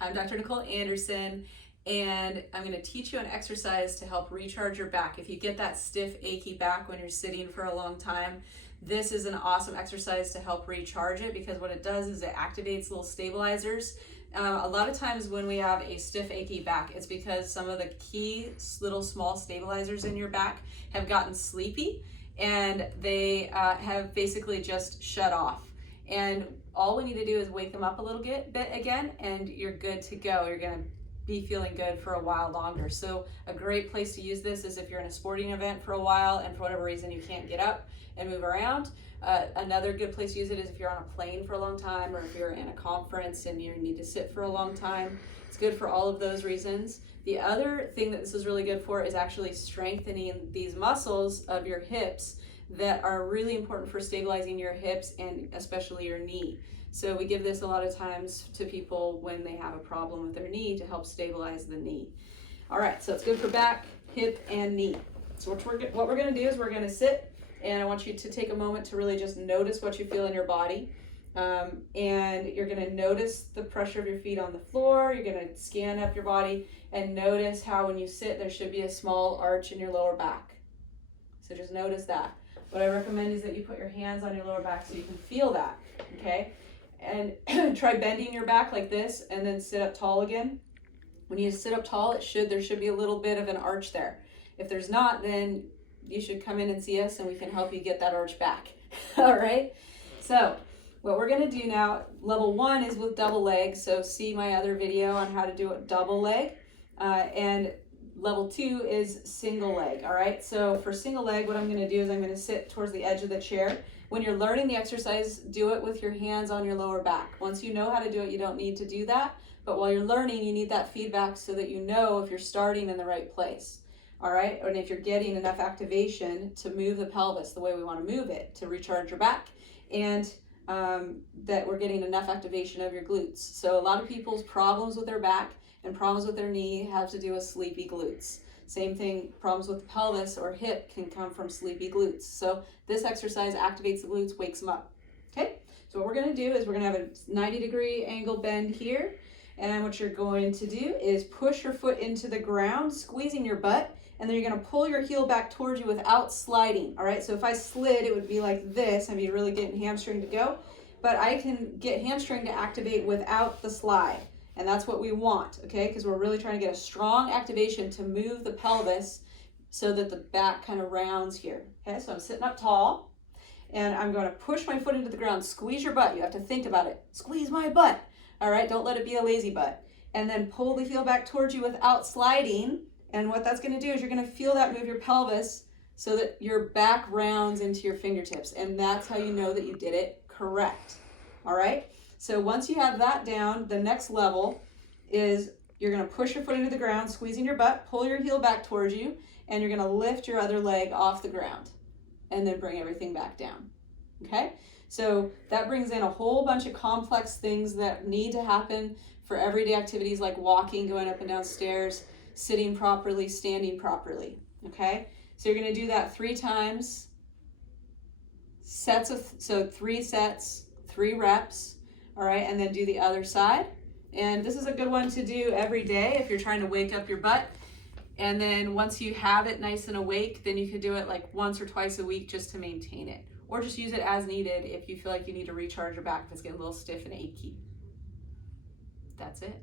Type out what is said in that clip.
I'm Dr. Nicole Anderson, and I'm going to teach you an exercise to help recharge your back. If you get that stiff, achy back when you're sitting for a long time, this is an awesome exercise to help recharge it, because what it does is it activates little stabilizers. A lot of times when we have a stiff, achy back, it's because some of the key little small stabilizers in your back have gotten sleepy, and they have basically just shut off. And all we need to do is wake them up a little bit again, and you're good to go. You're going to be feeling good for a while longer. So a great place to use this is if you're in a sporting event for a while and for whatever reason you can't get up and move around. Another good place to use it is if you're on a plane for a long time, or if you're in a conference and you need to sit for a long time. It's good for all of those reasons. The other thing that this is really good for is actually strengthening these muscles of your hips that are really important for stabilizing your hips and especially your knee. So we give this a lot of times to people when they have a problem with their knee to help stabilize the knee. All right, so it's good for back, hip, and knee. So what we're going to do is we're going to sit, and I want you to take a moment to really just notice what you feel in your body. And you're going to notice the pressure of your feet on the floor. You're going to scan up your body and notice how when you sit there should be a small arch in your lower back. So just notice that. What I recommend is that you put your hands on your lower back so you can feel that, okay? And try bending your back like this and then sit up tall again. When you sit up tall, there should be a little bit of an arch there. If there's not, then you should come in and see us and we can help you get that arch back. All right? So what we're gonna do now, level 1 is with double leg. So see my other video on how to do a double leg. And level 2 is single leg, all right? So for single leg, what I'm gonna do is I'm gonna sit towards the edge of the chair. When you're learning the exercise, do it with your hands on your lower back. Once you know how to do it, you don't need to do that. But while you're learning, you need that feedback so that you know if you're starting in the right place, all right? And if you're getting enough activation to move the pelvis the way we wanna move it, to recharge your back, and that we're getting enough activation of your glutes. So a lot of people's problems with their back and problems with their knee have to do with sleepy glutes. Same thing, problems with the pelvis or hip can come from sleepy glutes. So this exercise activates the glutes, wakes them up. Okay, so what we're gonna do is we're gonna have a 90-degree angle bend here. And what you're going to do is push your foot into the ground, squeezing your butt, and then you're gonna pull your heel back towards you without sliding, all right? So if I slid, it would be like this. I'd be really getting hamstring to go, but I can get hamstring to activate without the slide. And that's what we want, okay? Because we're really trying to get a strong activation to move the pelvis so that the back kind of rounds here. Okay, so I'm sitting up tall, and I'm going to push my foot into the ground. Squeeze your butt. You have to think about it. Squeeze my butt. All right, don't let it be a lazy butt. And then pull the heel back towards you without sliding. And what that's going to do is you're going to feel that move your pelvis so that your back rounds into your fingertips. And that's how you know that you did it correct. All right? So once you have that down, the next level is you're going to push your foot into the ground, squeezing your butt, pull your heel back towards you, and you're going to lift your other leg off the ground and then bring everything back down. Okay? So that brings in a whole bunch of complex things that need to happen for everyday activities like walking, going up and down stairs, sitting properly, standing properly. Okay? So you're going to do that 3 times, so 3 sets, 3 reps. All right, and then do the other side. And this is a good one to do every day if you're trying to wake up your butt. And then once you have it nice and awake, then you could do it like once or twice a week just to maintain it. Or just use it as needed if you feel like you need to recharge your back if it's getting a little stiff and achy. That's it.